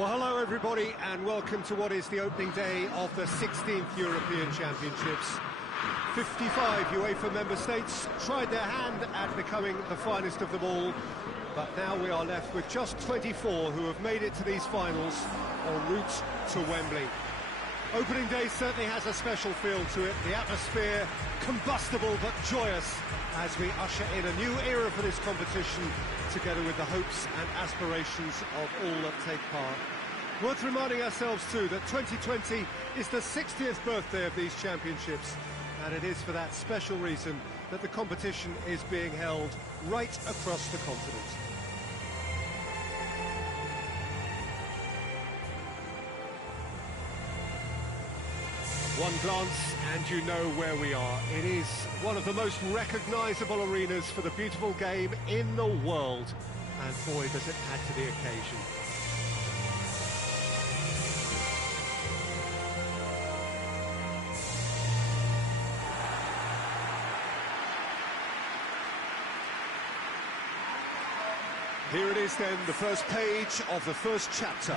Well, hello everybody, and welcome to what is the opening day of the 16th European Championships. 55 UEFA member states tried their hand at becoming the finest of them all, but now we are left with just 24 who have made it to these finals en route to Wembley. Opening day certainly has a special feel to it, the atmosphere combustible but joyous as we usher in a new era for this competition, together with the hopes and aspirations of all that take part. Worth reminding ourselves too that 2020 is the 60th birthday of these championships, and it is for that special reason that the competition is being held right across the continent. One glance and you know where we are. It is one of the most recognisable arenas for the beautiful game in the world. And boy, does it add to the occasion. Here it is then, the first page of the first chapter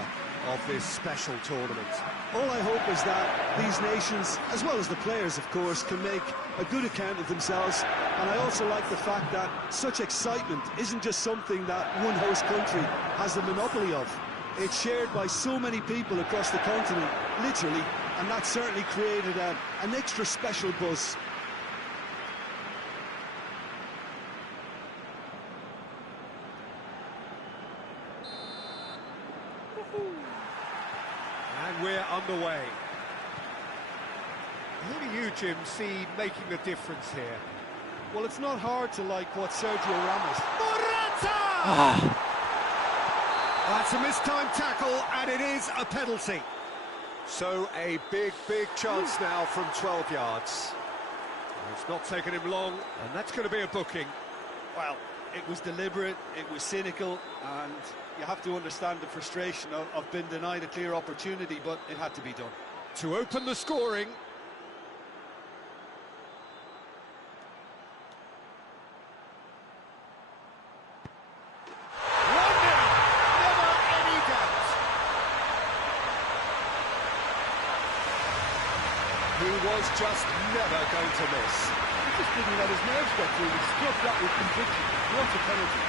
of this special tournament. All I hope is that these nations, as well as the players of course, can make a good account of themselves, and I also like the fact that such excitement isn't just something that one host country has the monopoly of. It's shared by so many people across the continent, literally, and that certainly created an extra special buzz. And we're underway. Who do you, Jim, see making the difference here? Well, it's not hard to like what Sergio Ramos... Morata! That's a mistimed tackle, and it is a penalty. So a big chance now from 12 yards. It's not taken him long, and that's going to be a booking. Well, it was deliberate, it was cynical, and you have to understand the frustration of being denied a clear opportunity, but it had to be done. To open the scoring. He was just never going to miss. He just didn't let his nerves get through. He struck that with conviction. What a penalty.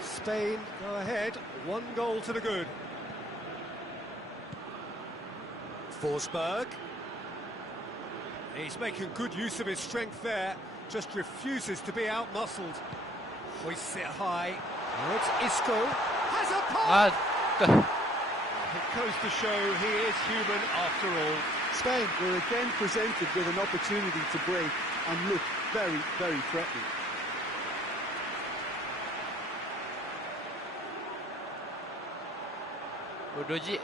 Spain go ahead, 1 goal to the good. Forsberg. He's making good use of his strength there, just refuses to be out-muscled. Hoists it high. Now it's Isco. Has a pop! It goes to show he is human after all. Spain were again presented with an opportunity to break and look very threatening. Budoji.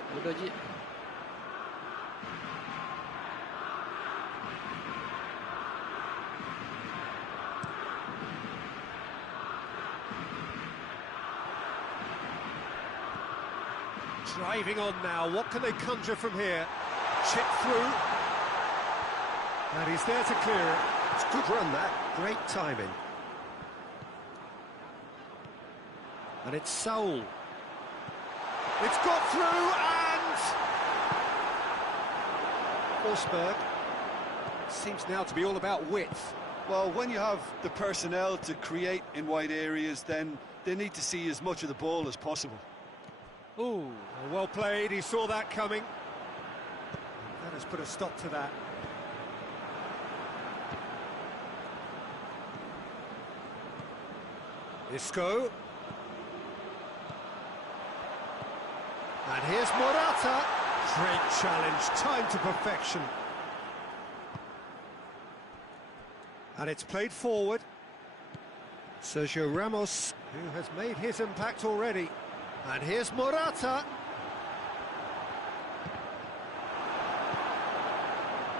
Driving on now, what can they conjure from here? Chip through. And he's there to clear it. It's a good run that, great timing. And it's Saul. It's got through, and Forsberg seems now to be all about width. Well, when you have the personnel to create in wide areas, then they need to see as much of the ball as possible. Ooh, well played, he saw that coming. That has put a stop to that. Isco. And here's Morata. Great challenge, timed to perfection. And it's played forward. Sergio Ramos, who has made his impact already. And here's Morata.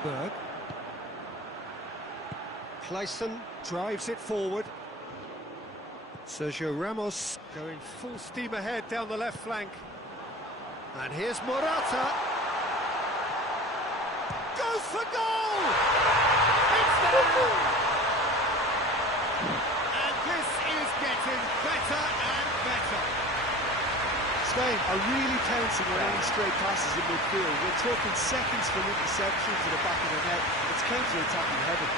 Berg. Clayson drives it forward. Sergio Ramos going full steam ahead down the left flank. And here's Morata. Goes for goal! It's there! And this is getting better and better. Spain are really pouncing on any stray passes in midfield. We're talking seconds from interception to the back of the net. It's counter-attacking heaven.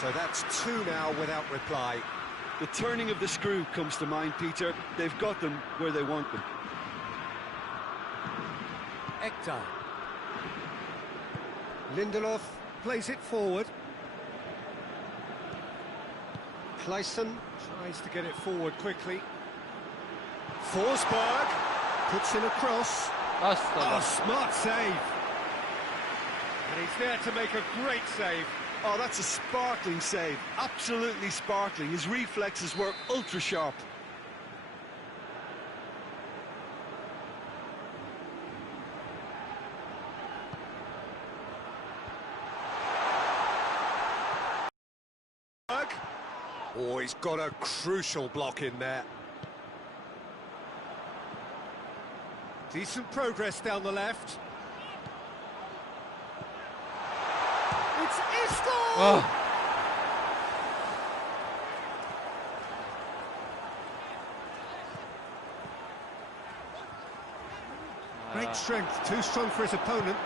So that's two now without reply. The turning of the screw comes to mind, Peter. They've got them where they want them. Ekdal. Lindelof plays it forward. Clayson tries to get it forward quickly. Forsberg puts in a cross. Oh, smart save. And he's there to make a great save. Oh, that's a sparkling save. Absolutely sparkling. His reflexes were ultra-sharp. Oh, he's got a crucial block in there. Decent progress down the left. It's Isco! Oh. Great strength, too strong for his opponent.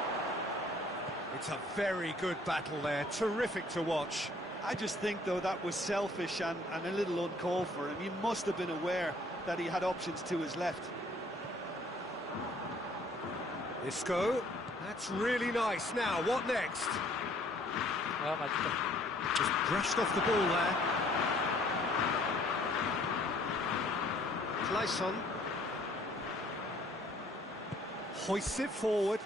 It's a very good battle there, terrific to watch. I just think, though, that was selfish and a little uncalled for him. He must have been aware that he had options to his left. Isco, that's really nice. Now, what next? Just brushed off the ball there. Clayson hoists it forward.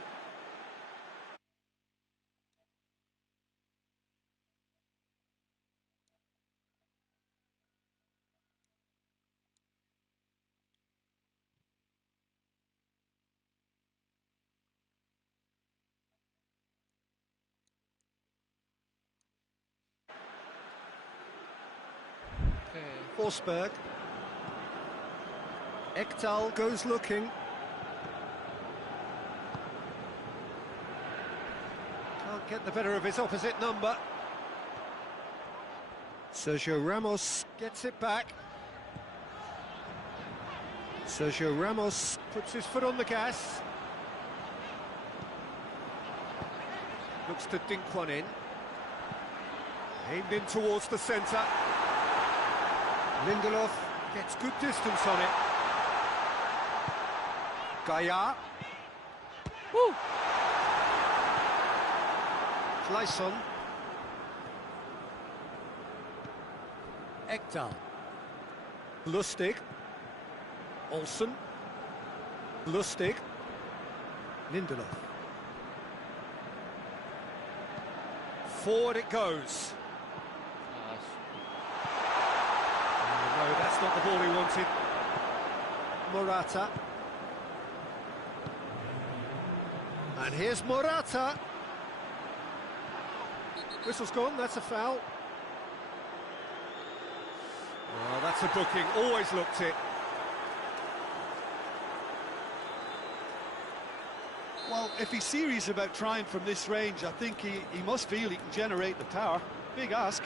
Forsberg. Ekdal goes looking. Can't get the better of his opposite number. Sergio Ramos gets it back. Sergio Ramos puts his foot on the gas. Looks to dink one in. Aimed in towards the centre. Lindelof gets good distance on it. Gaia. Woo! Clayson. Ekdal. Lustig. Olsen. Lustig. Lindelof. Forward it goes. No, that's not the ball he wanted. Morata. And here's Morata. Whistle's gone, that's a foul. Oh, that's a booking, always looked it. Well, if he's serious about trying from this range, I think he must feel he can generate the power. Big ask.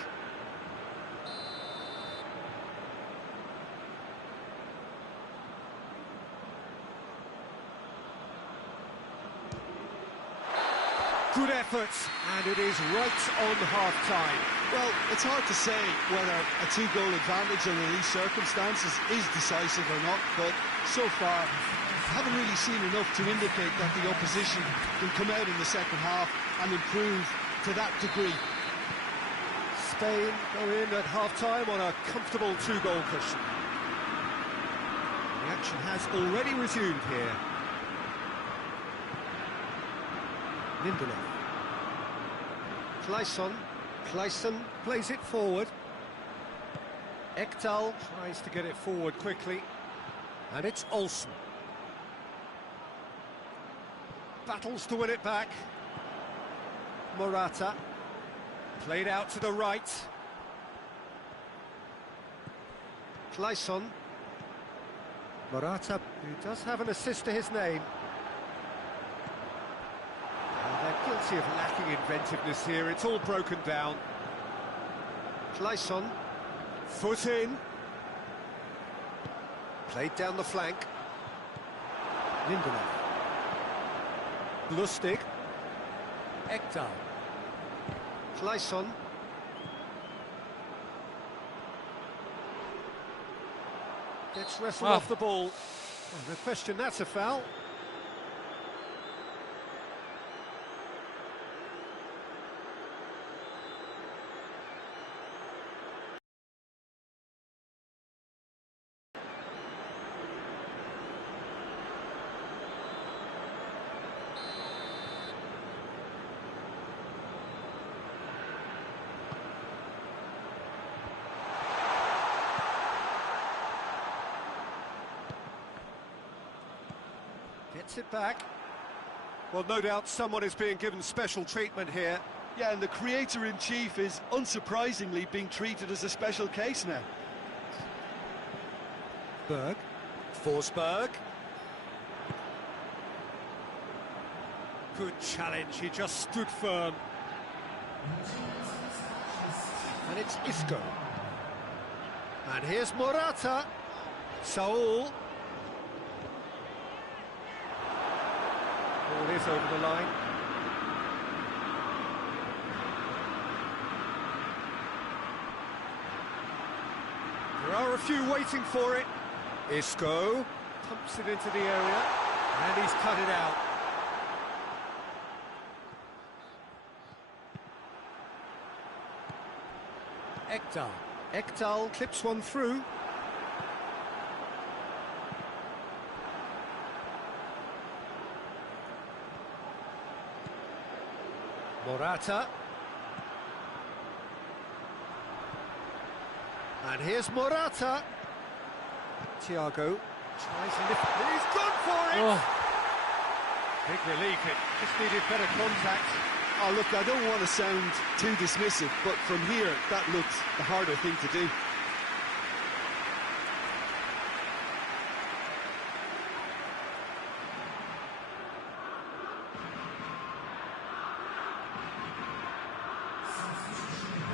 Good effort, and it is right on half-time. Well, it's hard to say whether a two-goal advantage under these circumstances is decisive or not, but so far, haven't really seen enough to indicate that the opposition can come out in the second half and improve to that degree. Spain go in at half-time on a comfortable two-goal cushion. The action has already resumed here. Lindelof. Clayson plays it forward. Ekdal tries to get it forward quickly. And it's Olsen. Battles to win it back. Morata. Played out to the right. Clayson. Morata, who does have an assist to his name. They're guilty of lacking inventiveness here. It's all broken down. Clayson. Foot in. Played down the flank. Lindelof. Lustig. Ekdal. Clayson. Gets wrestled off the ball. Oh, no question, that's a foul. Gets it back. Well, no doubt someone is being given special treatment here. Yeah, and the creator-in-chief is unsurprisingly being treated as a special case now. Berg. Forsberg. Good challenge, he just stood firm. And it's Isco. And here's Morata. Saul. Ball is over the line. There are a few waiting for it. Isco pumps it into the area, and he's cut it out. Ekdal clips one through. Morata. And here's Morata. Thiago tries to lift, and he's gone for it! Oh. Big relief, it just needed better contact. Oh, look, I don't want to sound too dismissive, but from here, that looks the harder thing to do.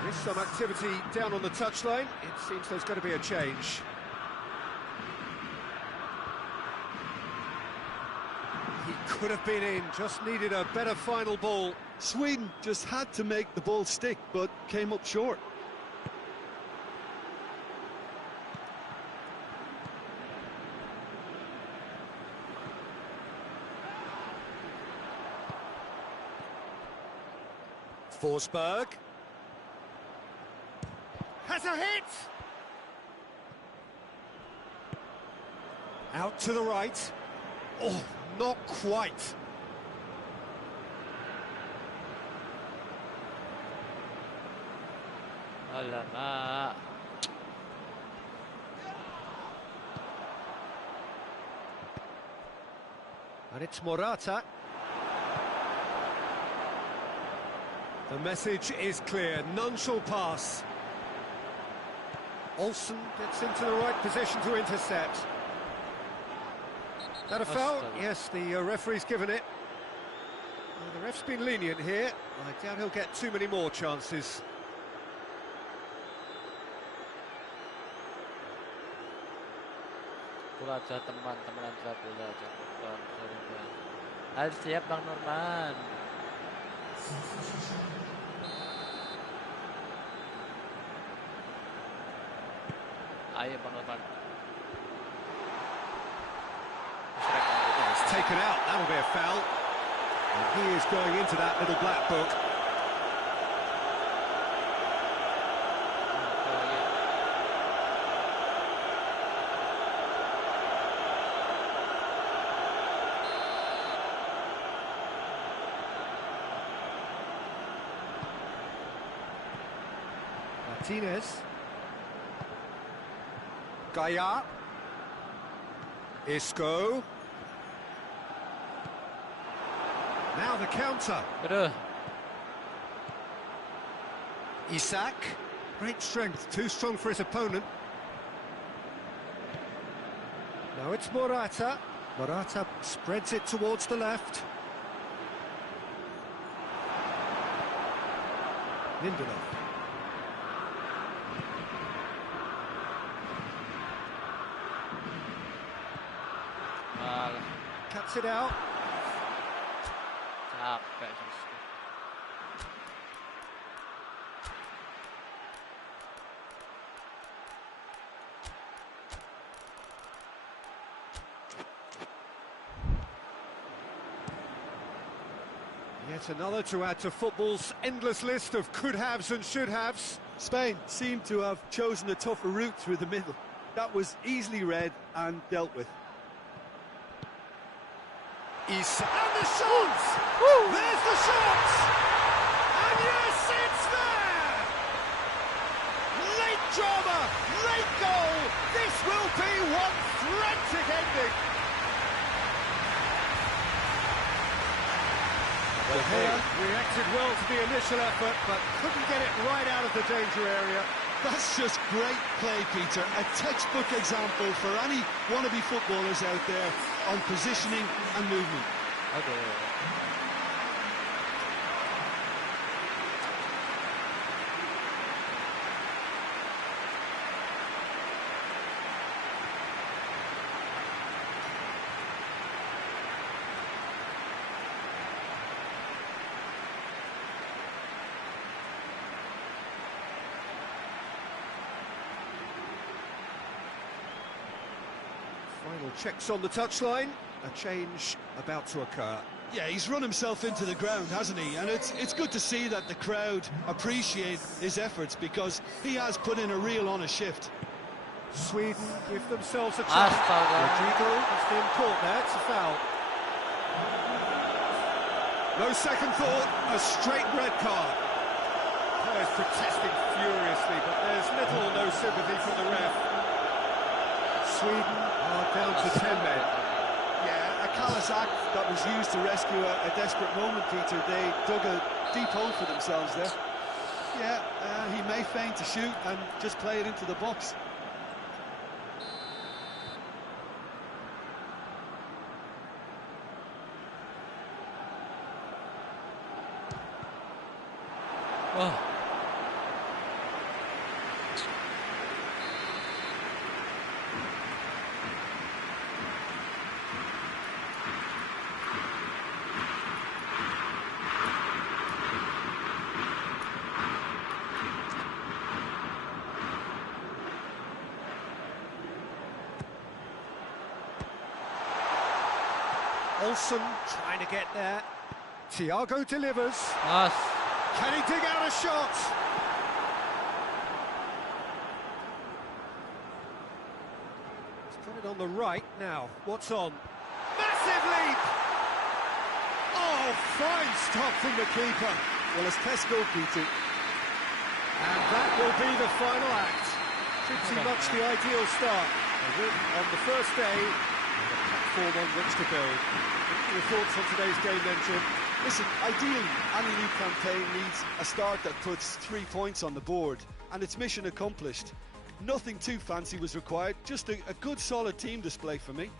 There is some activity down on the touchline. It seems there's going to be a change. He could have been in, just needed a better final ball. Sweden just had to make the ball stick, but came up short. Forsberg. Has a hit! Out to the right. Oh, not quite. Alamak. And it's Morata. The message is clear, none shall pass. Olsen gets into the right position to intercept. That a foul? Yes, the referee's given it. Well, the ref's been lenient here. I doubt he'll get too many more chances. Pula sa teman-teman sa pula harus siap Bang Norman. Ayo Bang Norman. Masyarakat. taken out. That'll be a foul. And he is going into that little black book. Martinez. Gaia. Isco. Now the counter. Aduh. Isak. Great strength, too strong for his opponent. Now it's Morata. Morata spreads it towards the left. Lindelof. Cuts it out. Capek. Yet another to add to football's endless list of could-haves and should-haves. Spain seem to have chosen a tougher route through the middle. That was easily read and dealt with. Isak. And the shots! There's the shots! And yes, it's there! Late drama, late goal. This will be one frantic ending. Well, he reacted well to the initial effort, but couldn't get it right out of the danger area. That's just great play, Peter. A textbook example for any wannabe footballers out there on positioning and movement. Aduh. Final checks on the touchline. A change about to occur. Yeah, he's run himself into the ground, hasn't he? And it's good to see that the crowd appreciate his efforts, because he has put in a real honest shift. Sweden give themselves a chance. Rodrigo has been caught there. It's a foul. No second thought, a straight red card. Players protesting furiously, but there's little or no sympathy from the ref. Sweden are down to 10 men. Yeah, a callous act that was used to rescue a desperate moment, Peter. They dug a deep hole for themselves there. Yeah, he may feign to shoot and just play it into the box. Oh. Olsen trying to get there. Thiago delivers. Nice. Can he dig out a shot? He's got it on the right now. What's on? Massive leap! Oh, fine stop from the keeper. Well, it's test goal, Peter. And that will be the final act. Pretty much the ideal start. A win on the first day, and a platform on which to build. What are your thoughts on today's game then, Jim? Listen, ideally, any league campaign needs a start that puts 3 points on the board, and it's mission accomplished. Nothing too fancy was required, just a good, solid team display for me.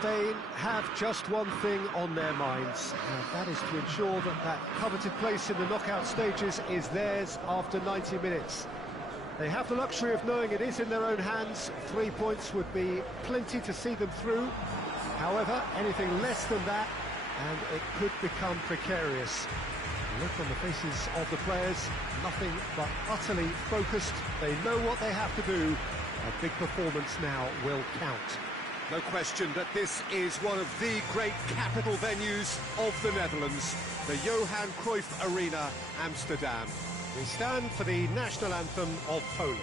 Spain have just one thing on their minds, and that is to ensure that that coveted place in the knockout stages is theirs after 90 minutes. They have the luxury of knowing it is in their own hands. 3 points would be plenty to see them through. However, anything less than that, and it could become precarious. Look on the faces of the players, nothing but utterly focused. They know what they have to do. A big performance now will count. No question that this is one of the great capital venues of the Netherlands, the Johan Cruyff Arena, Amsterdam. We stand for the national anthem of Poland.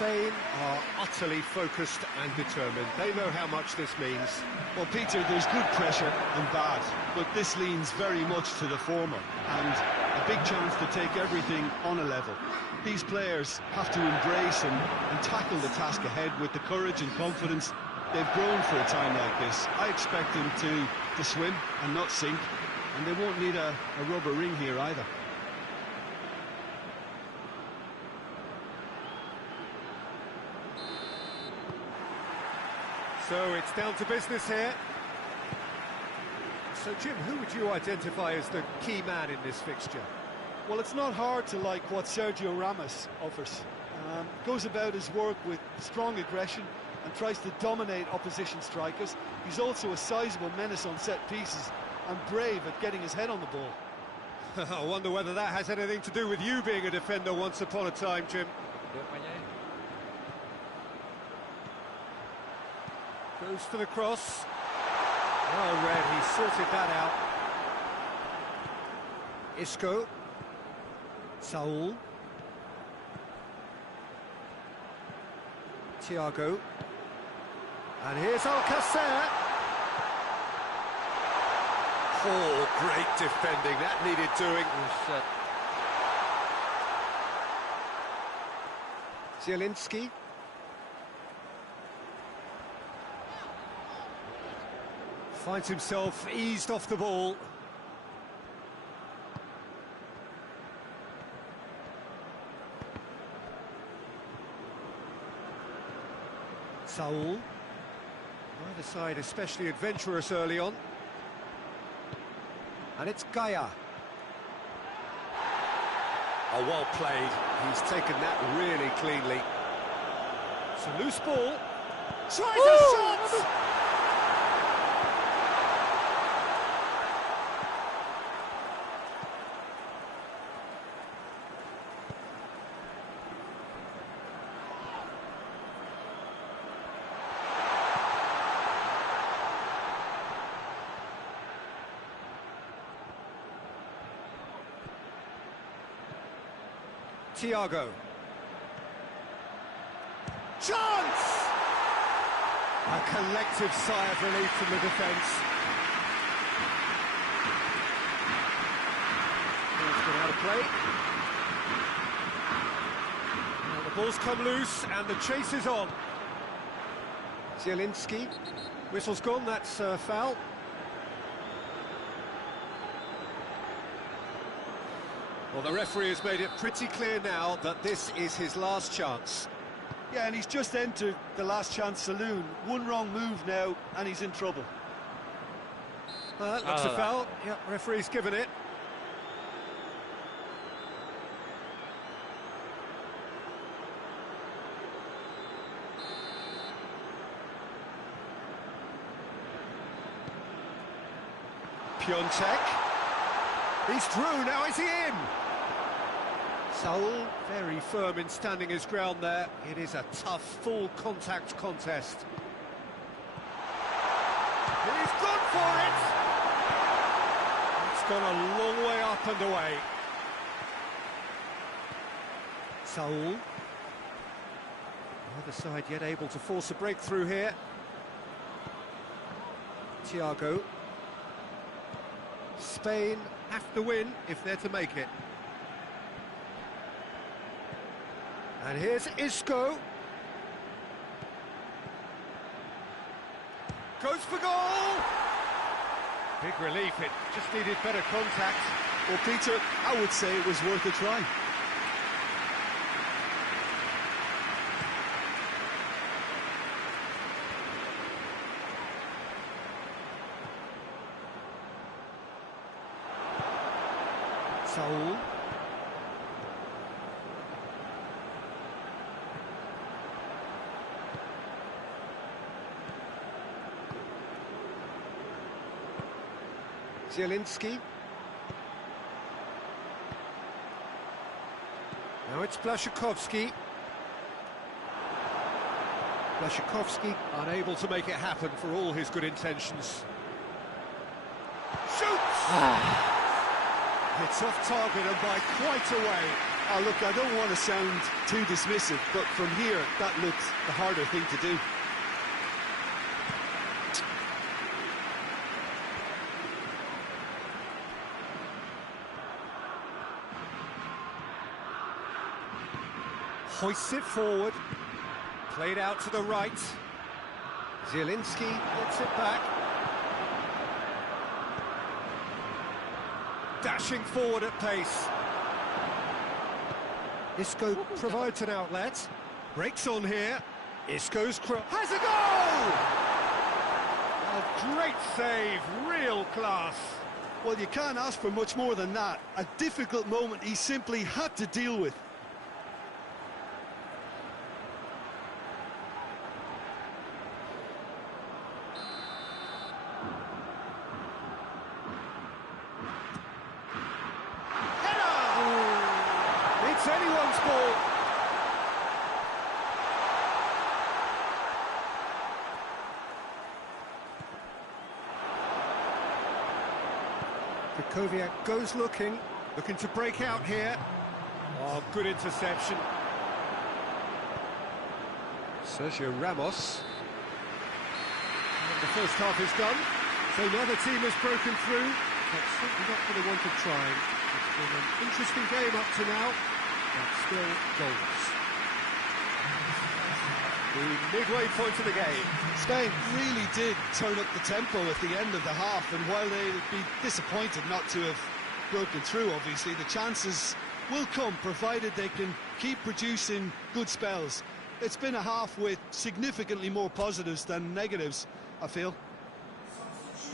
Spain are utterly focused and determined. They know how much this means. Well, Peter, there's good pressure and bad, but this leans very much to the former, and a big chance to take everything on a level. These players have to embrace and tackle the task ahead with the courage and confidence they've grown for a time like this. I expect them to swim and not sink, and they won't need a rubber ring here either. So it's down to business here. So, Jim, who would you identify as the key man in this fixture? Well, it's not hard to like what Sergio Ramos offers. Goes about his work with strong aggression and tries to dominate opposition strikers. He's also a sizable menace on set pieces and brave at getting his head on the ball. I wonder whether that has anything to do with you being a defender once upon a time, Jim. Goes for the cross. Well read, he sorted that out. Isco. Saul. Thiago. And here's Alcacer. Oh, great defending, that needed doing. Zielinski. Finds himself eased off the ball. Saul. Either side especially adventurous early on. And it's Gaia. Oh, well played. He's taken that really cleanly. It's a loose ball. Tries a shot! Thiago. Chance! A collective sigh of relief from the defence. Ball's gone out of play. Now the ball's come loose and the chase is on. Zielinski. Whistle's gone, that's a foul. Well, the referee has made it pretty clear now that this is his last chance. Yeah, and he's just entered the last chance saloon. One wrong move now, and he's in trouble. Well, that looks a foul. Yeah, referee's given it. Piontek. He's through, now is he in? Saul, very firm in standing his ground there. It is a tough, full contact contest. He's gone for it! It's gone a long way up and away. Saul. Either side yet able to force a breakthrough here. Thiago. Spain have to win if they're to make it. And here's Isco. Goes for goal! Big relief, it just needed better contact. Well, Peter, I would say it was worth a try. Saul. Zielinski. Now it's Blaszczykowski. Blaszczykowski unable to make it happen for all his good intentions. Shoots! It's off target and by quite a way. Oh, look, I don't want to sound too dismissive, but from here, that looked the harder thing to do. Hoists it forward, played out to the right. Zielinski gets it back. Dashing forward at pace. Isco provides an outlet. Breaks on here. Isco's cross. Has a goal! A great save, real class. Well, you can't ask for much more than that. A difficult moment he simply had to deal with. It's anyone's ball. Krychowiak goes looking to break out here. Oh, good interception. Sergio Ramos. And the first half is done, so neither team has broken through. That's certainly not for the want of trying. It's been an interesting game up to now, but still goals. The midway point of the game. Spain really did turn up the tempo at the end of the half, and while they'd be disappointed not to have broken through, obviously, the chances will come, provided they can keep producing good spells. It's been a half with significantly more positives than negatives, I feel.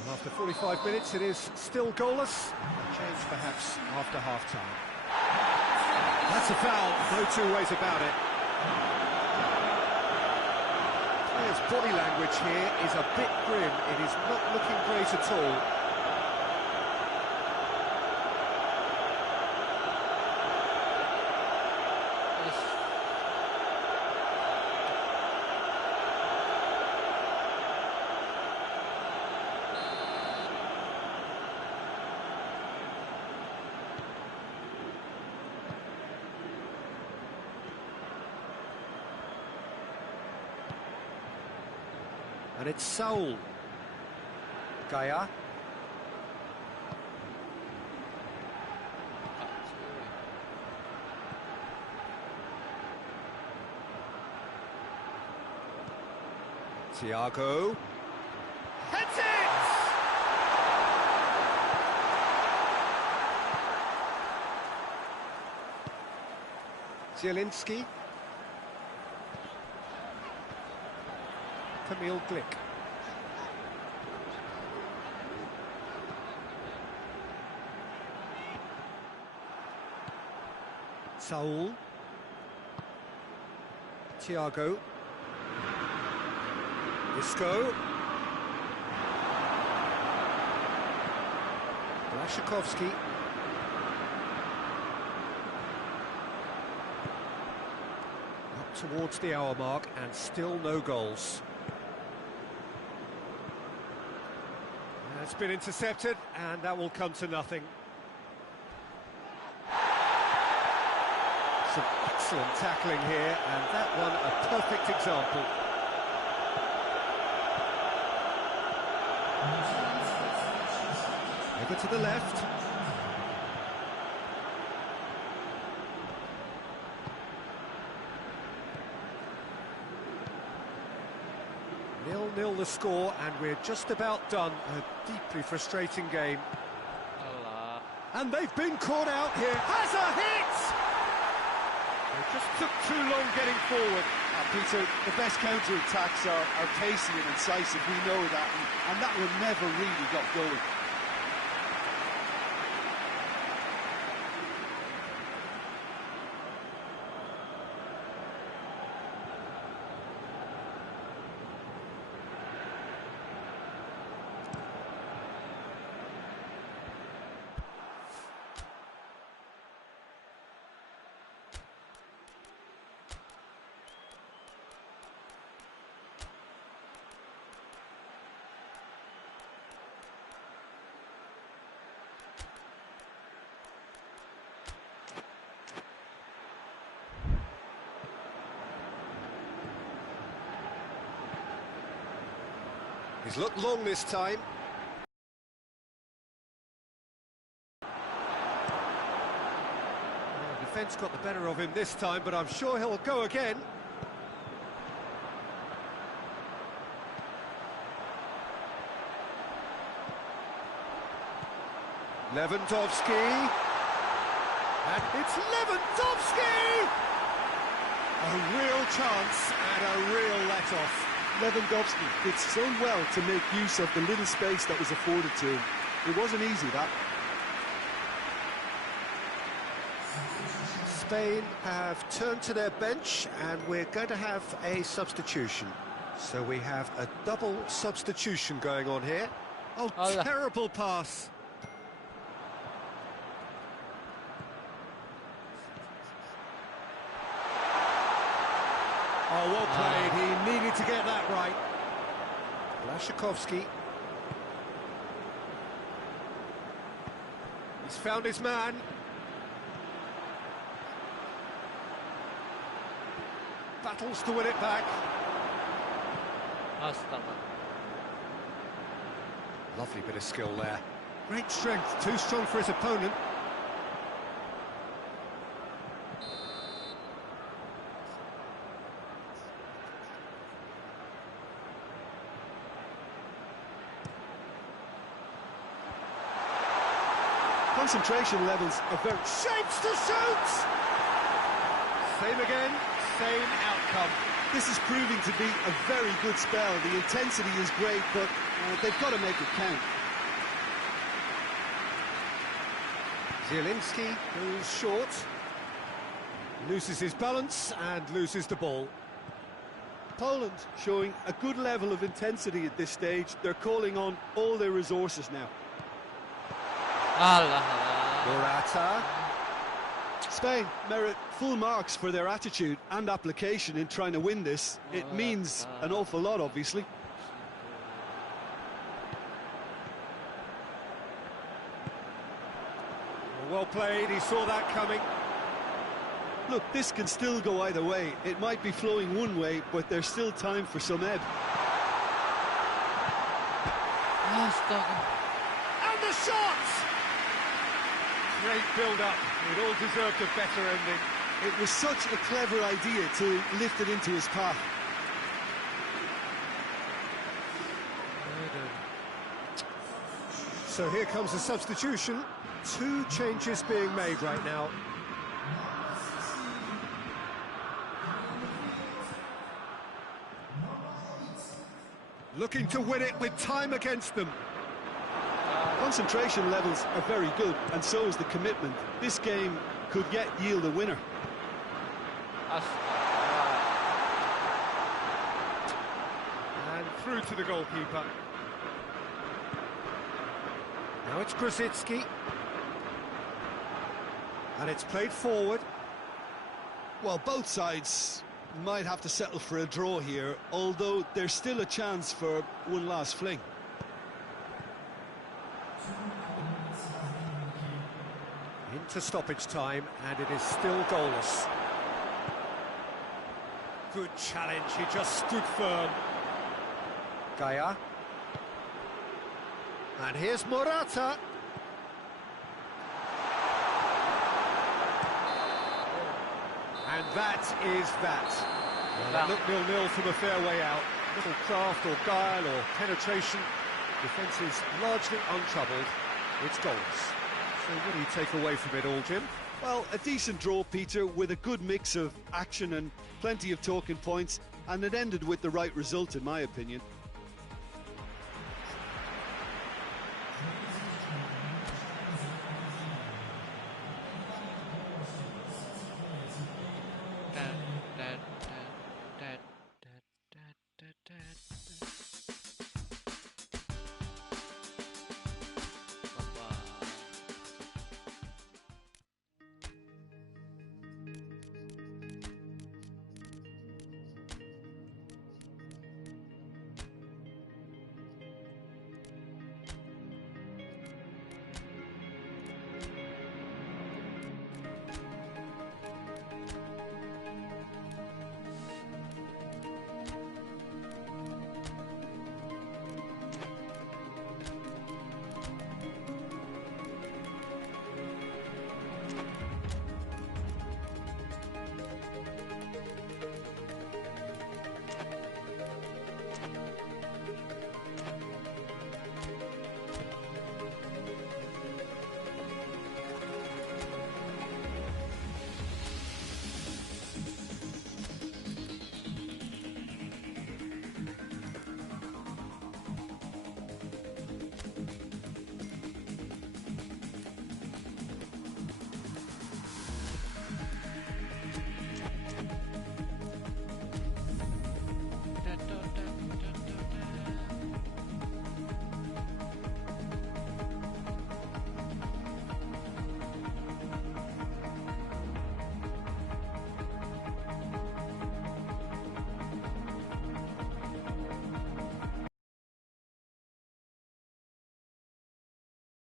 And after 45 minutes, it is still goalless. A change perhaps after half-time. That's a foul, no two ways about it. Players' body language here is a bit grim. It is not looking great at all. And it's Saul. Gaia. Thiago. Heads it! Zielinski. Kamil Glik. Saul. Thiago. Isco. Blaszczykowski. Up towards the hour mark and still no goals. It's been intercepted, and that will come to nothing. Some excellent tackling here, and that one a perfect example. Over to the left. 0-0 the score, and we're just about done. A deeply frustrating game. Allah. And they've been caught out here. Has a hit! They just took too long getting forward. Peter, the best counter-attacks are pacey and incisive, we know that, and that one never really got going. He's looked long this time. Well, the defence got the better of him this time, but I'm sure he'll go again. Lewandowski. And it's Lewandowski! A real chance and a real let-off. Lewandowski did so well to make use of the little space that was afforded to him. It wasn't easy, that. Spain have turned to their bench, and we're going to have a substitution. So we have a double substitution going on here. Oh, Allah. terrible pass. Oh, well played. He needed to get that right. Blaszczykowski. He's found his man. Battles to win it back. Astaga. Lovely bit of skill there. Great strength, too strong for his opponent. Concentration levels are very... Shapes to shoot! Same again, same outcome. This is proving to be a very good spell. The intensity is great, but they've got to make it count. Zielinski goes short, loses his balance and loses the ball. Poland showing a good level of intensity at this stage. They're calling on all their resources now. Allah. Morata. Spain merit full marks for their attitude and application in trying to win this. It means an awful lot, obviously. Well played, he saw that coming. Look, this can still go either way. It might be flowing one way, but there's still time for some ebb. Astaga. And the shot! Great build-up. It all deserved a better ending. It was such a clever idea to lift it into his path. So here comes a substitution. Two changes being made right now. Looking to win it with time against them. Concentration levels are very good, and so is the commitment. This game could yet yield a winner. And through to the goalkeeper. Now it's Grosicki. And it's played forward. Well, both sides might have to settle for a draw here, although there's still a chance for one last fling. Into stoppage time, and it is still goalless. Good challenge, he just stood firm. Gaia. And here's Morata. And that is that. Well, look 0-0 from a fair way out. Little craft or guile or penetration. Defence is largely untroubled. It's goals. So what do you take away from it all, Jim? Well, a decent draw, Peter, with a good mix of action and plenty of talking points, and it ended with the right result, in my opinion.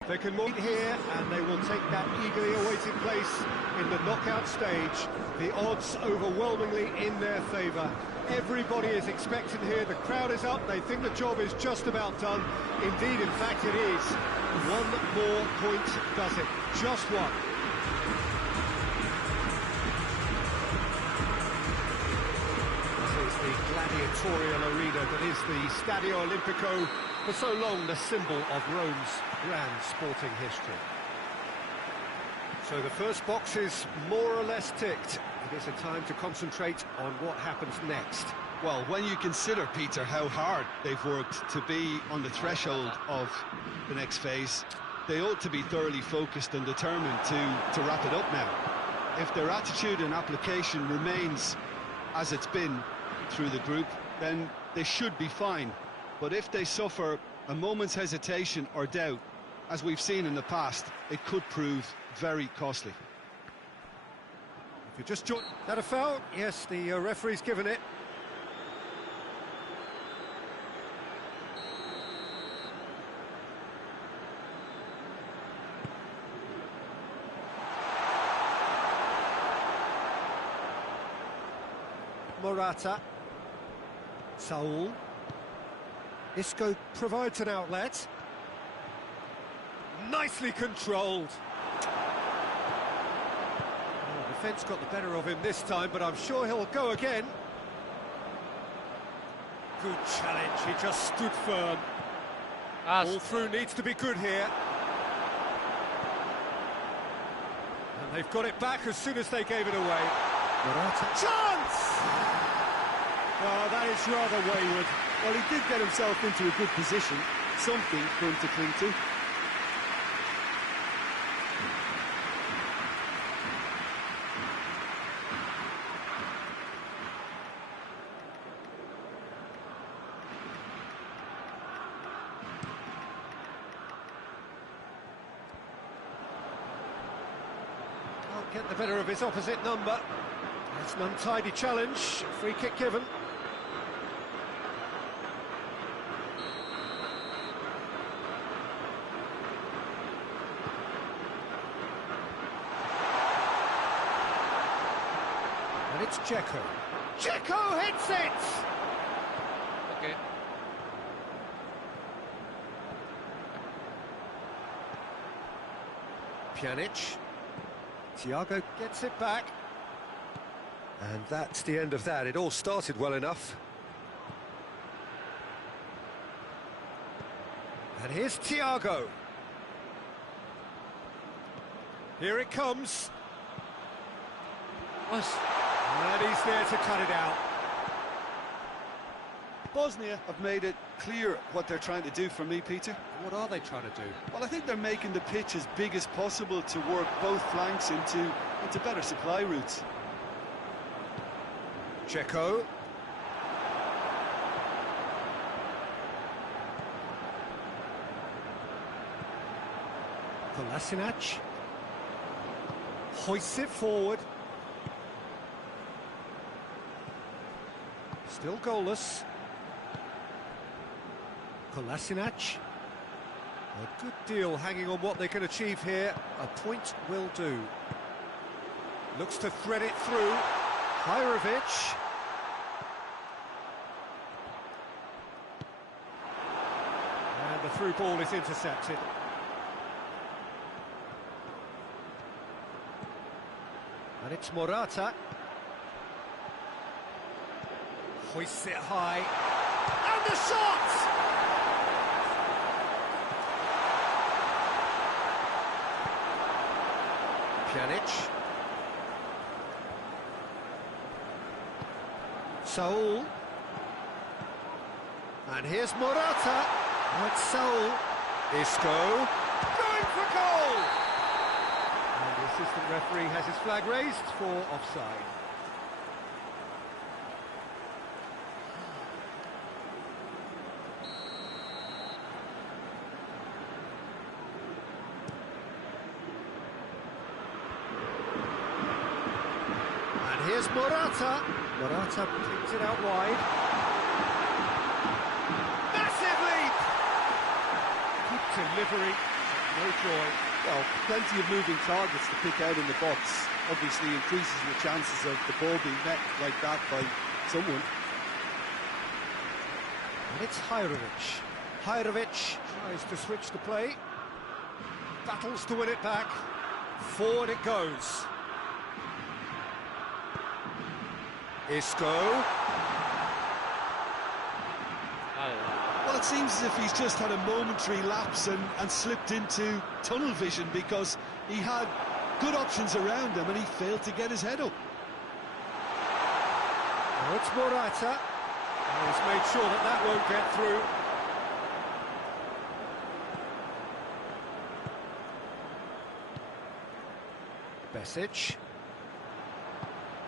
They can meet here, and they will take that eagerly awaited place in the knockout stage. The odds overwhelmingly in their favour. Everybody is expectant here. The crowd is up. They think the job is just about done. Indeed, in fact, it is. One more point does it. Just one. This is the gladiatorial arena that is the Stadio Olimpico, for so long the symbol of Rome's grand sporting history. So the first box is more or less ticked. It is a time to concentrate on what happens next. Well, when you consider, Peter, how hard they've worked to be on the threshold of the next phase, they ought to be thoroughly focused and determined to wrap it up now. If their attitude and application remains as it's been through the group, then they should be fine. But if they suffer a moment's hesitation or doubt, as we've seen in the past, it could prove very costly. If you just join... That a foul? Yes, the referee's given it. Morata. Saul. Isco provides an outlet. Nicely controlled. Oh, defence got the better of him this time, but I'm sure he'll go again. Good challenge, he just stood firm. All through needs to be good here. And they've got it back as soon as they gave it away. Morata. Chance! Oh, that is rather wayward. Well, he did get himself into a good position, something for him to cling to. Can't get the better of his opposite number. It's an untidy challenge, free kick given. And it's Dzeko. Dzeko hits it! Okay. Pjanic. Thiago gets it back. And that's the end of that. It all started well enough. And here's Thiago. Here it comes. What? And he's there to cut it out. Bosnia have made it clear what they're trying to do for me, Peter. What are they trying to do? Well, I think they're making the pitch as big as possible to work both flanks into better supply routes. Dzeko. Kolasinac. Hoists it forward. Still goalless. Kolasinac. A good deal hanging on what they can achieve here. A point will do. Looks to thread it through. Hajrovic. And the through ball is intercepted. And it's Morata. Hoists it high. And the shot! Pjanic. Saul. And here's Morata. That's Saul. Isco. Going for goal! And the assistant referee has his flag raised for offside. And here's Morata. Morata picks it out wide. Massive leap! Good delivery, no joy. Well, plenty of moving targets to pick out in the box. Obviously increases your chances of the ball being met like that by someone. And it's Hajrovic. Hajrovic tries to switch the play. Battles to win it back. Forward it goes. Isco. Well, it seems as if he's just had a momentary lapse and slipped into tunnel vision because he had good options around him and he failed to get his head up. Now it's Morata. He's made sure that that won't get through. Besic.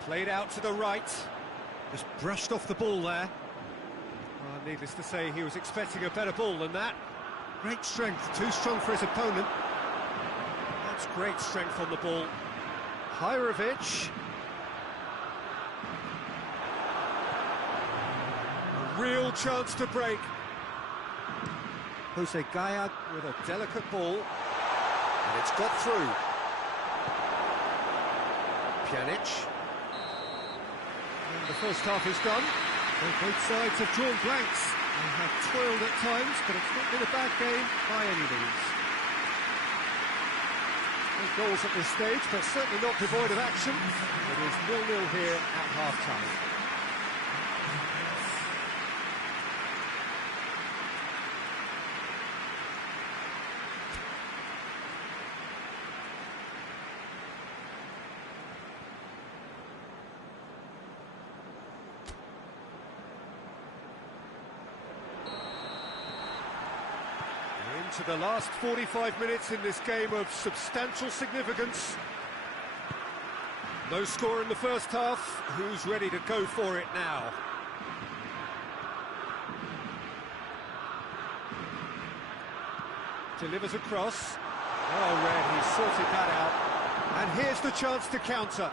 Played out to the right. Just brushed off the ball there. Needless to say, he was expecting a better ball than that. Great strength, too strong for his opponent. That's great strength on the ball. Hajrovic. A real chance to break. Jose Gayag with a delicate ball. And it's got through. Pjanic. And the first half is done. Both sides have drawn blanks and have toiled at times, but it's not been a bad game by any means. No goals at this stage, but certainly not devoid of action. It is 0-0 here at half-time. To the last 45 minutes in this game of substantial significance. No score in the first half. Who's ready to go for it now? Delivers across. Oh, Red, he's sorted that out. And here's the chance to counter.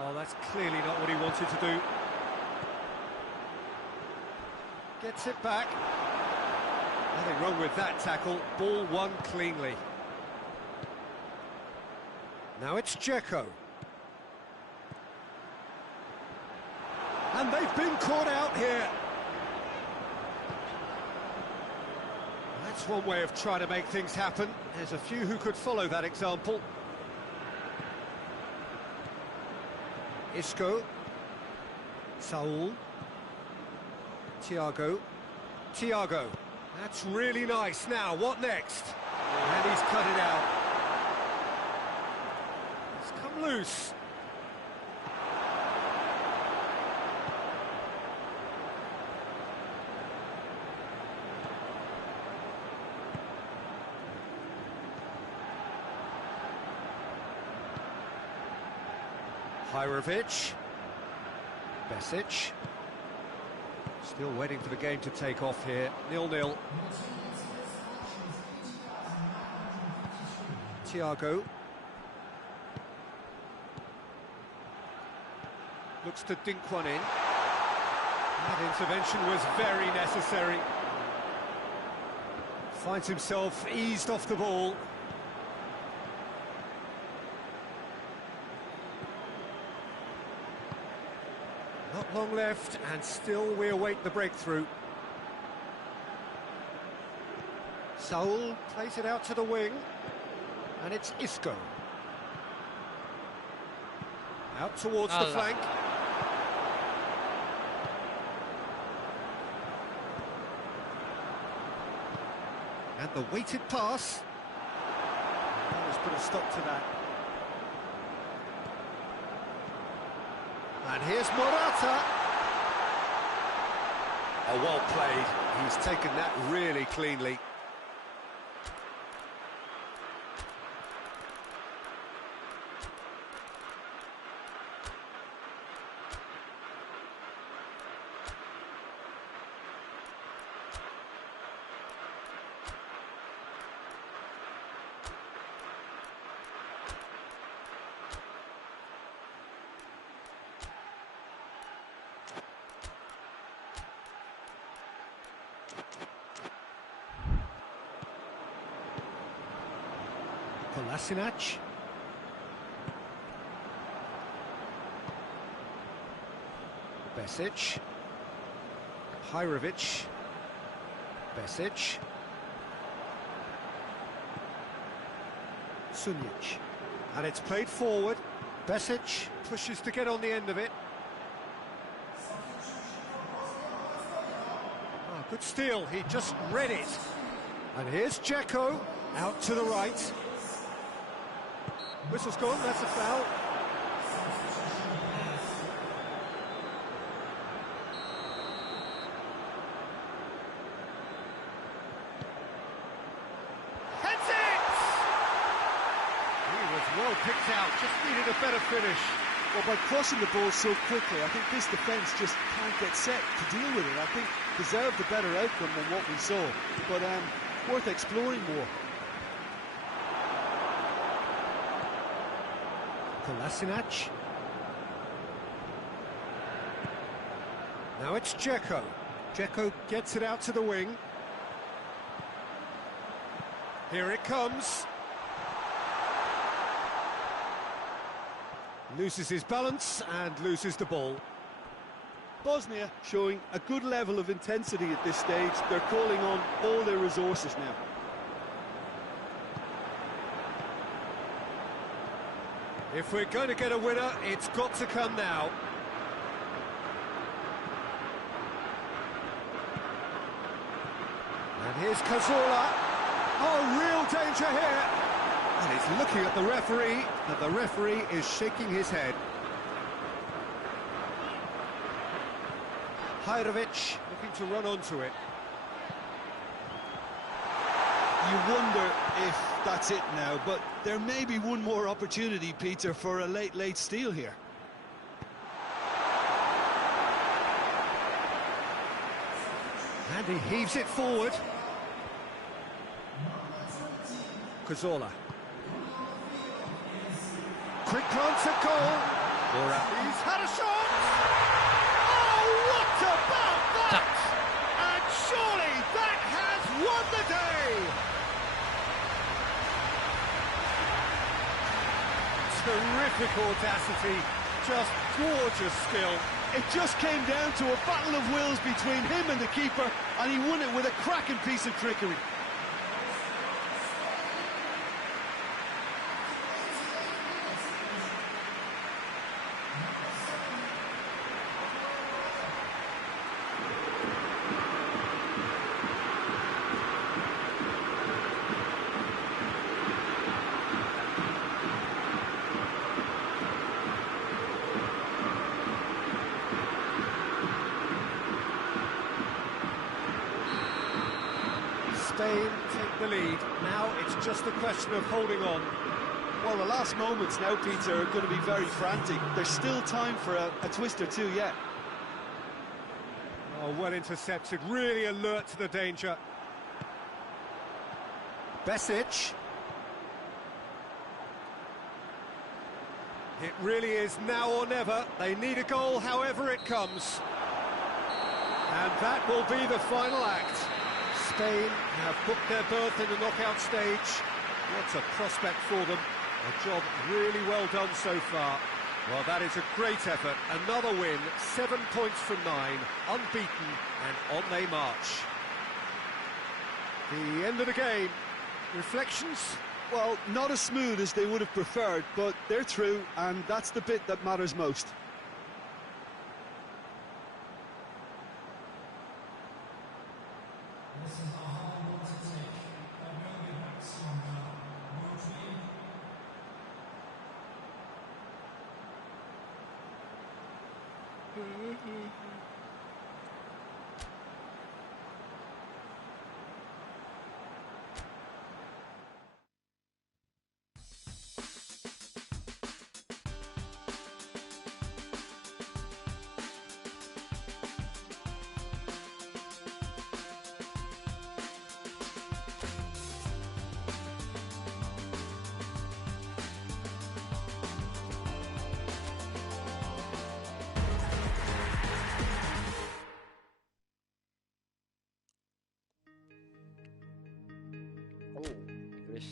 Oh, that's clearly not what he wanted to do. Gets it back. Nothing wrong with that tackle. Ball won cleanly. Now it's Dzeko. And they've been caught out here. That's one way of trying to make things happen. There's a few who could follow that example. Isco. Saul. Thiago. That's really nice. Now, what next? And he's cut it out. It's come loose. Hajrovic. Besic. Still waiting for the game to take off here. 0-0. Thiago. Looks to dink one in. That intervention was very necessary. Finds himself eased off the ball. Not long left, and still we await the breakthrough. Saul plays it out to the wing, and it's Isco. Out towards the flank. And the weighted pass. Let's put a stop to that. And here's Morata. Oh, well played. He's taken that really cleanly. Kolasinac. Besic. Hajrovic. Besic. Sunjic. And it's played forward. Besic pushes to get on the end of it. Oh, good steal, he just read it. And here's Dzeko, out to the right. Whistle's gone, that's a foul. Heads it! He was well picked out, just needed a better finish. Well, by crossing the ball so quickly, I think this defence just can't get set to deal with it. I think deserved a better outcome than what we saw, but worth exploring more. Kolasinac. Now it's Dzeko. Dzeko gets it out to the wing. Here it comes. Loses his balance and loses the ball. Bosnia showing a good level of intensity at this stage. They're calling on all their resources now. If we're going to get a winner, it's got to come now. And here's Cazorla. Oh, real danger here. And he's looking at the referee, and the referee is shaking his head. Hajrovic looking to run onto it. You wonder if that's it now, but there may be one more opportunity, Peter, for a late steal here. And he heaves it forward. Cazorla. Quick glance at goal. He's had a shot. Oh, what about that? And surely that has won the day. Terrific audacity, just gorgeous skill. It just came down to a battle of wills between him and the keeper, and he won it with a cracking piece of trickery. the lead. Now it's just a question of holding on. Well, the last moments now, Peter, are going to be very frantic. There's still time for a twist or two yet. Oh, well intercepted, really alert to the danger. Besic. It really is now or never. They need a goal, however it comes. And that will be the final act. Spain have booked their berth in the knockout stage. What a prospect for them. A job really well done so far. Well, that is a great effort. Another win, 7 points from 9, unbeaten, and on they march. The end of the game. Reflections? Well, not as smooth as they would have preferred, but they're through, and that's the bit that matters most. Oh, English.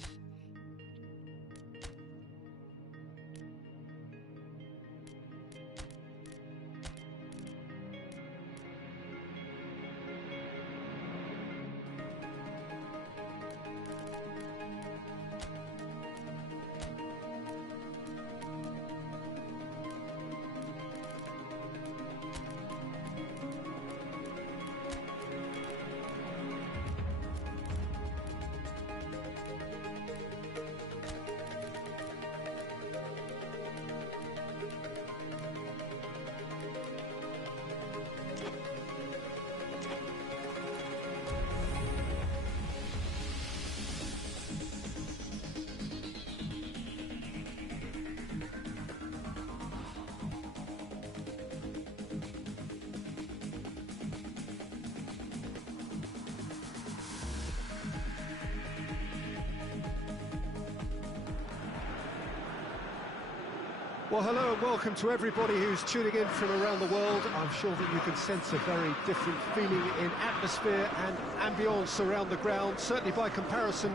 Well, hello and welcome to everybody who's tuning in from around the world. I'm sure that you can sense a very different feeling in atmosphere and ambience around the ground, certainly by comparison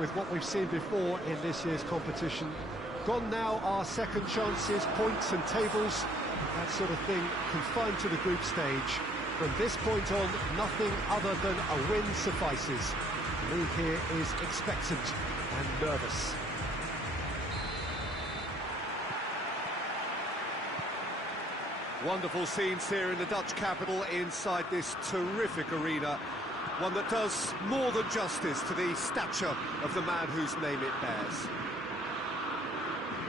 with what we've seen before in this year's competition. Gone now are second chances, points and tables, that sort of thing confined to the group stage. From this point on, nothing other than a win suffices. The league here is expectant and nervous. Wonderful scenes here in the Dutch capital inside this terrific arena. One that does more than justice to the stature of the man whose name it bears.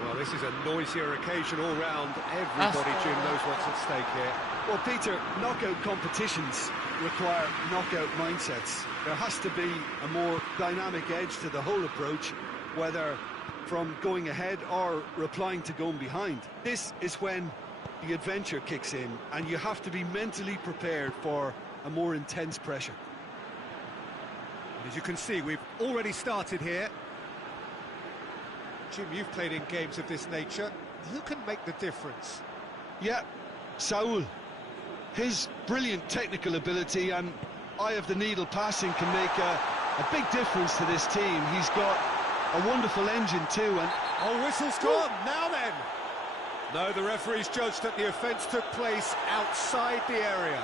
Well, this is a noisier occasion all round. Everybody, Jim, knows what's at stake here. Well, Peter, knockout competitions require knockout mindsets. There has to be a more dynamic edge to the whole approach, whether from going ahead or replying to going behind. This is when the adventure kicks in, and you have to be mentally prepared for a more intense pressure. As you can see, we've already started here. Jim, you've played in games of this nature. Who can make the difference? Yeah, Saul. His brilliant technical ability and eye of the needle passing can make a big difference to this team. He's got a wonderful engine too, and... Oh, whistle's gone, now then! No, the referee's judged that the offence took place outside the area.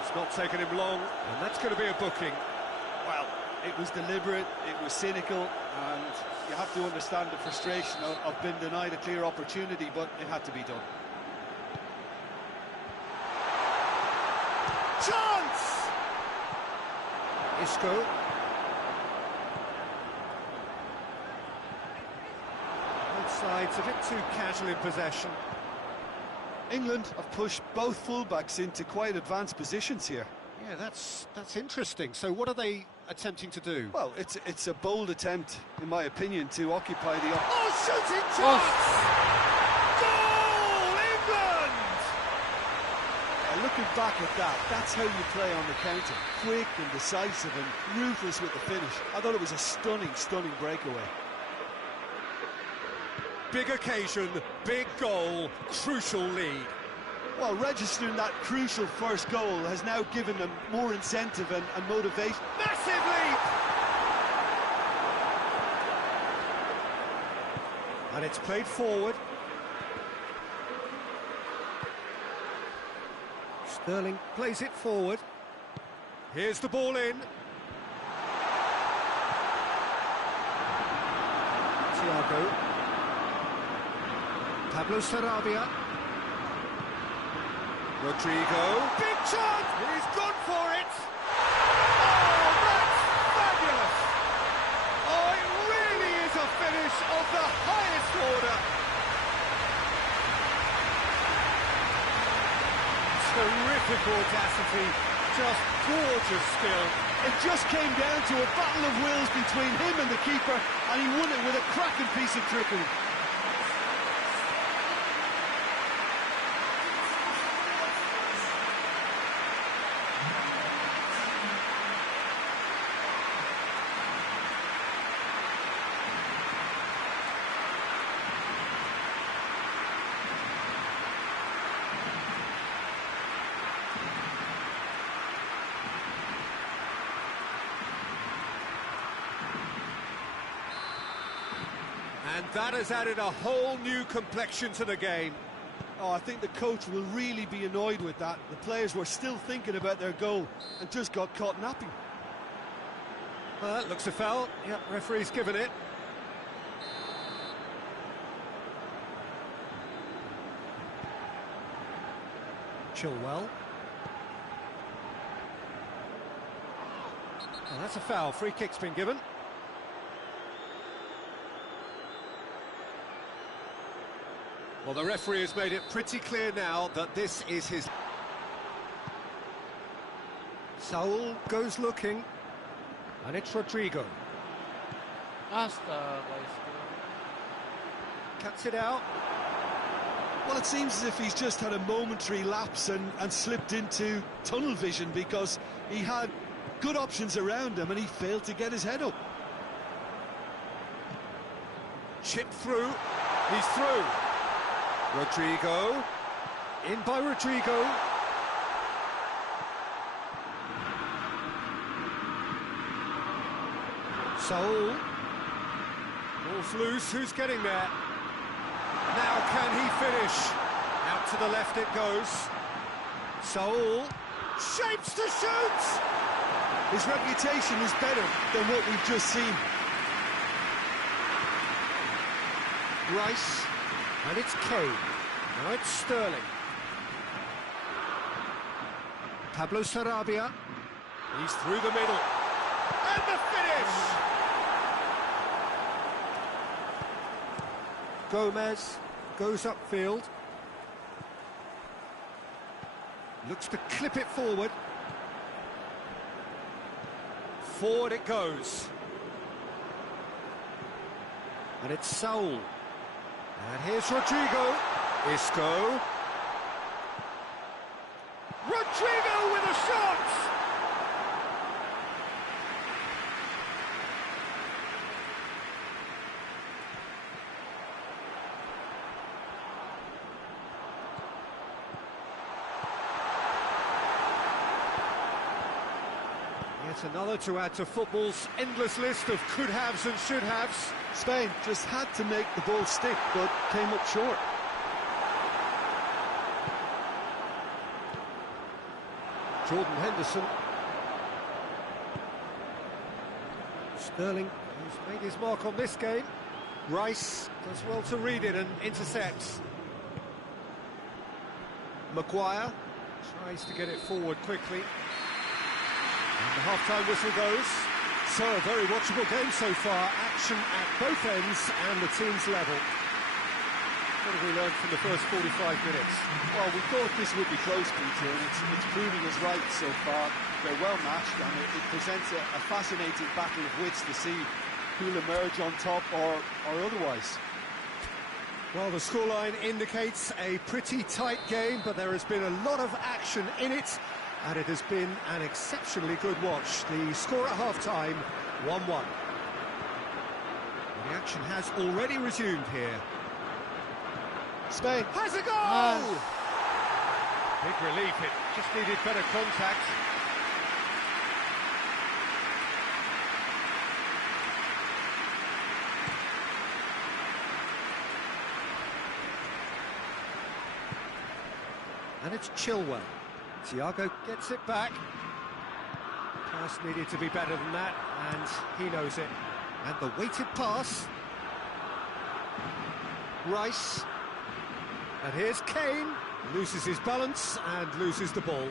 It's not taken him long, and that's going to be a booking. Well, it was deliberate, it was cynical, and you have to understand the frustration of being denied a clear opportunity, but it had to be done. Chance! Isco. Both sides a bit too casual in possession. England have pushed both fullbacks into quite advanced positions here. Yeah, that's interesting. So what are they attempting to do? Well, it's a bold attempt, in my opinion, to occupy the... Oh, shooting chance! Goal, England! Looking back at that, that's how you play on the counter. Quick and decisive and ruthless with the finish. I thought it was a stunning, stunning breakaway. Big occasion, big goal, crucial lead. Well, registering that crucial first goal has now given them more incentive and motivation. Massive leap! And it's played forward. Sterling plays it forward. Here's the ball in. Thiago. Pablo Sarabia. Rodrigo. Big chance! He's gone for it! Oh, that's fabulous! Oh, it really is a finish of the highest order. Terrific audacity, just gorgeous skill. It just came down to a battle of wills between him and the keeper, and he won it with a cracking piece of trickery. And that has added a whole new complexion to the game. Oh, I think the coach will really be annoyed with that. The players were still thinking about their goal and just got caught napping. Well, that looks a foul. Yep, referee's given it. Chilwell. Oh, that's a foul. Free kick's been given. Well, the referee has made it pretty clear now that this is his... Saul goes looking, and it's Rodrigo. Cuts it out. Well, it seems as if he's just had a momentary lapse and slipped into tunnel vision, because he had good options around him and he failed to get his head up. Chip through. He's through. Rodrigo, in by Rodrigo. Saul, ball's loose, who's getting there? Now can he finish? Out to the left it goes. Saul, shapes to shoot! His reputation is better than what we've just seen. Rice. And it's Kane. Now it's Sterling. Pablo Sarabia. He's through the middle. And the finish! Gomez goes upfield. Looks to clip it forward. Forward it goes. And it's Saul. And here's Rodrigo. Isco. Rodrigo with a shot! Yet another to add to football's endless list of could-haves and should-haves. Spain just had to make the ball stick, but came up short. Jordan Henderson. Sterling, who's made his mark on this game. Rice does well to read it and intercepts. Maguire tries to get it forward quickly. And the half-time whistle goes. So, a very watchable game so far. Action at both ends and the team's level. What have we learned from the first 45 minutes? Well, we thought this would be close, Peter, and it's proving us right so far. They're well matched, and it presents a fascinating battle of wits to see who'll emerge on top or otherwise. Well, the scoreline indicates a pretty tight game, but there has been a lot of action in it, and it has been an exceptionally good watch. The score at half-time, 1-1. The action has already resumed here. Spain Has a goal! Big relief, it just needed better contact. And it's Chilwell. Thiago gets it back. Pass needed to be better than that, and he knows it. And the weighted pass. Rice. And here's Kane. Loses his balance and loses the ball.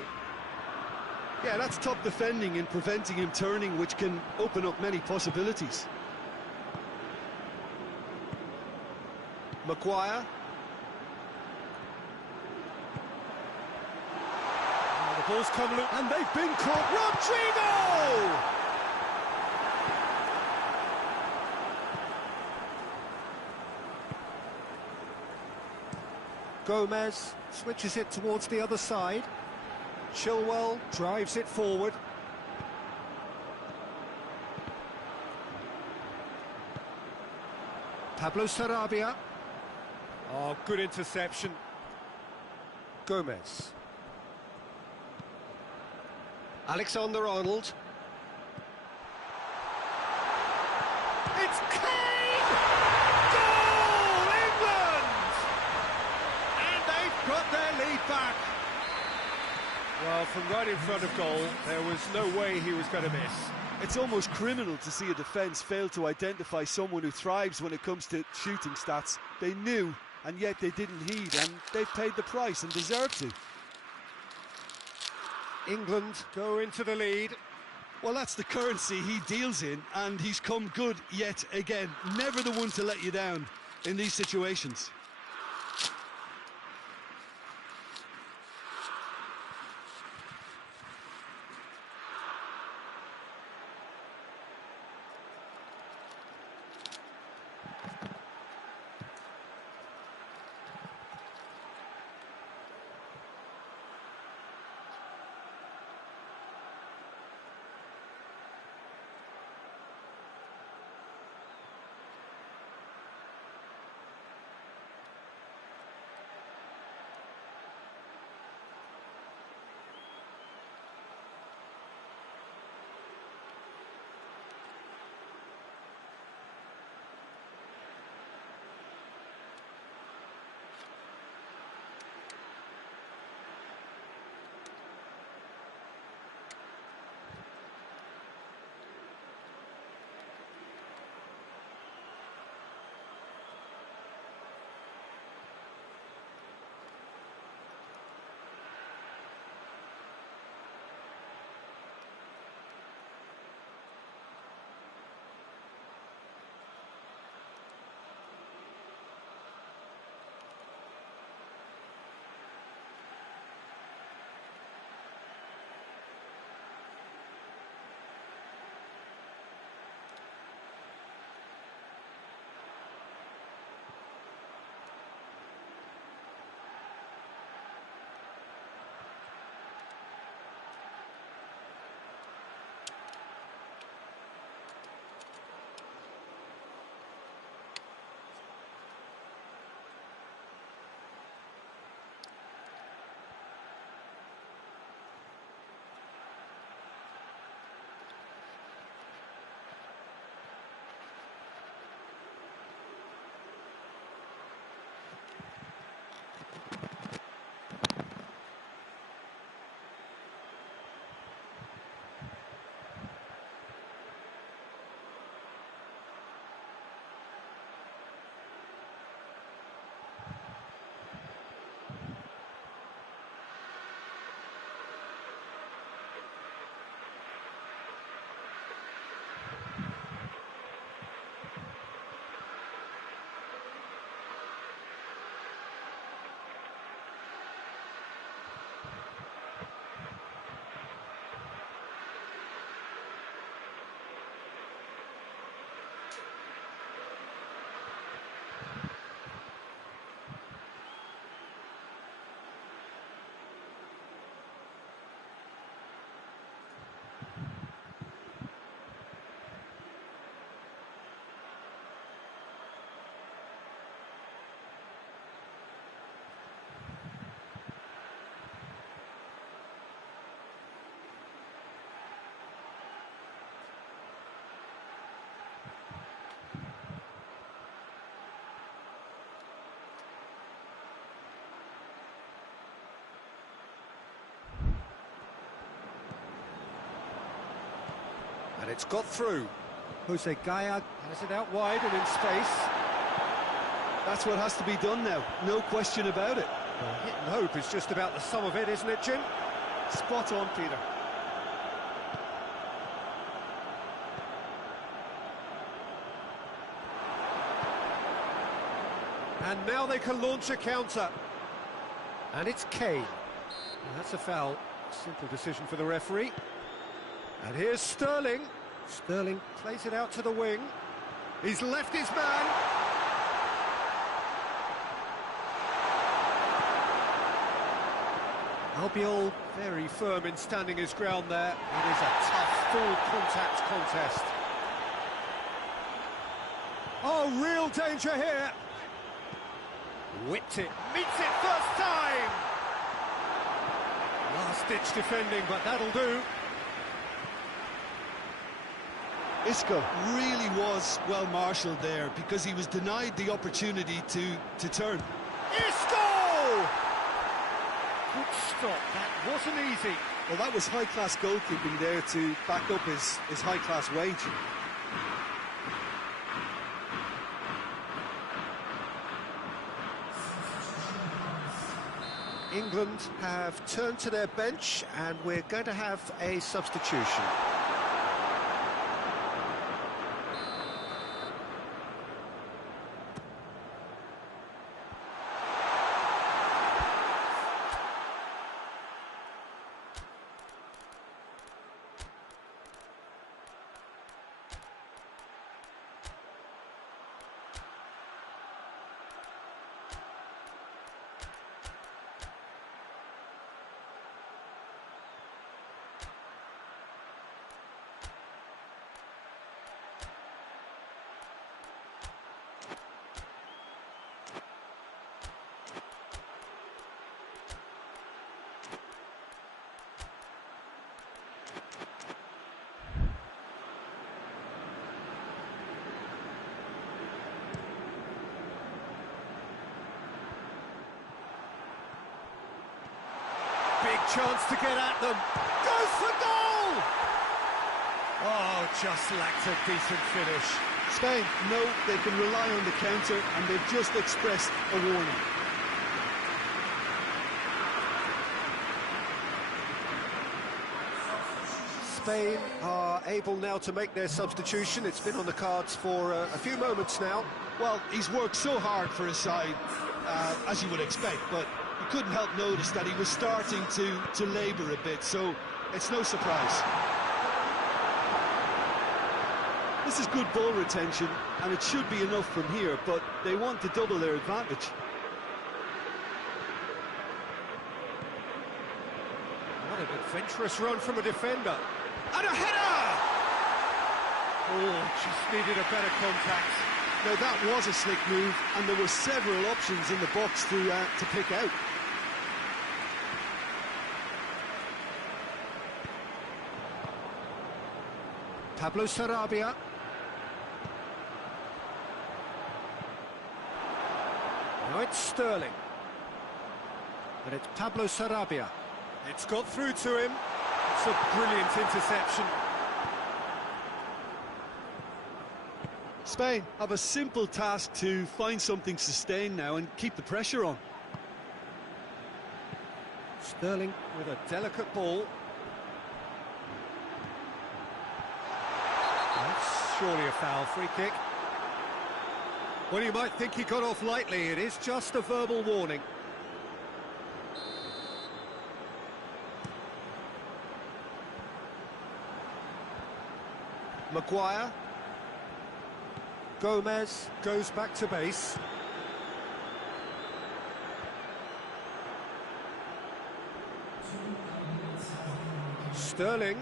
Yeah, that's top defending and preventing him turning, which can open up many possibilities. Maguire. The ball's come loose, and they've been caught. Rodrigo! Gomez switches it towards the other side. Chilwell drives it forward. Pablo Sarabia. Oh, good interception. Gomez. Alexander-Arnold. It's Kane! Goal, England! And they've got their lead back. Well, from right in front of goal, there was no way he was going to miss. It's almost criminal to see a defence fail to identify someone who thrives when it comes to shooting stats. They knew, and yet they didn't heed, and they've paid the price and deserve to. England go into the lead. Well, that's the currency he deals in, and he's come good yet again. Never the one to let you down in these situations. And it's got through. Jose Gaya has it out wide and in space. That's what has to be done now, no question about it. Well, hit and hope is just about the sum of it, isn't it, Jim? Spot on, Peter. And now they can launch a counter. And it's Kane. And that's a foul. Simple decision for the referee. And here's Sterling. Sterling plays it out to the wing. He's left his man. Albiol very firm in standing his ground there. It is a tough, full-contact contest. Oh, real danger here. Whipped it, meets it first time! Last-ditch defending, but that'll do. Isco really was well marshalled there because he was denied the opportunity to turn. Isco! Good stop, that wasn't easy. Well, that was high-class goalkeeping there to back up his high-class wage. England have turned to their bench and we're going to have a substitution. Big chance to get at them. Goes for goal! Oh, just lacked a decent finish. Spain know they can rely on the counter and they've just expressed a warning. Spain are able now to make their substitution. It's been on the cards for a few moments now. Well, he's worked so hard for his side, as you would expect, but you couldn't help notice that he was starting to labour a bit, so it's no surprise. This is good ball retention, and it should be enough from here, but they want to double their advantage. What an adventurous run from a defender. And a header! Oh, just needed a better contact. Now that was a slick move, and there were several options in the box to pick out. Pablo Sarabia. Now it's Sterling. But it's Pablo Sarabia. It's got through to him. It's a brilliant interception. Spain have a simple task to find something sustained now and keep the pressure on. Sterling with a delicate ball. That's surely a foul, free kick. Well, you might think he got off lightly. It is just a verbal warning. Maguire. Gomez goes back to base. Sterling.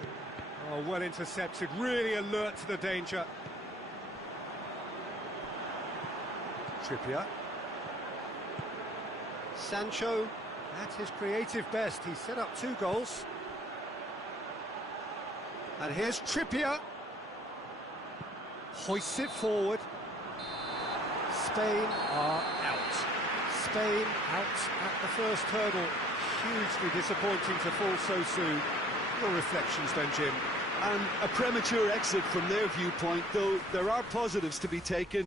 Oh, well intercepted, really alert to the danger. Trippier. Sancho, at his creative best, he set up 2 goals. And here's Trippier. Hoists it forward. Spain are out. Spain out at the first hurdle. Hugely disappointing to fall so soon. Your reflections then, Jim? and a premature exit from their viewpoint, though there are positives to be taken.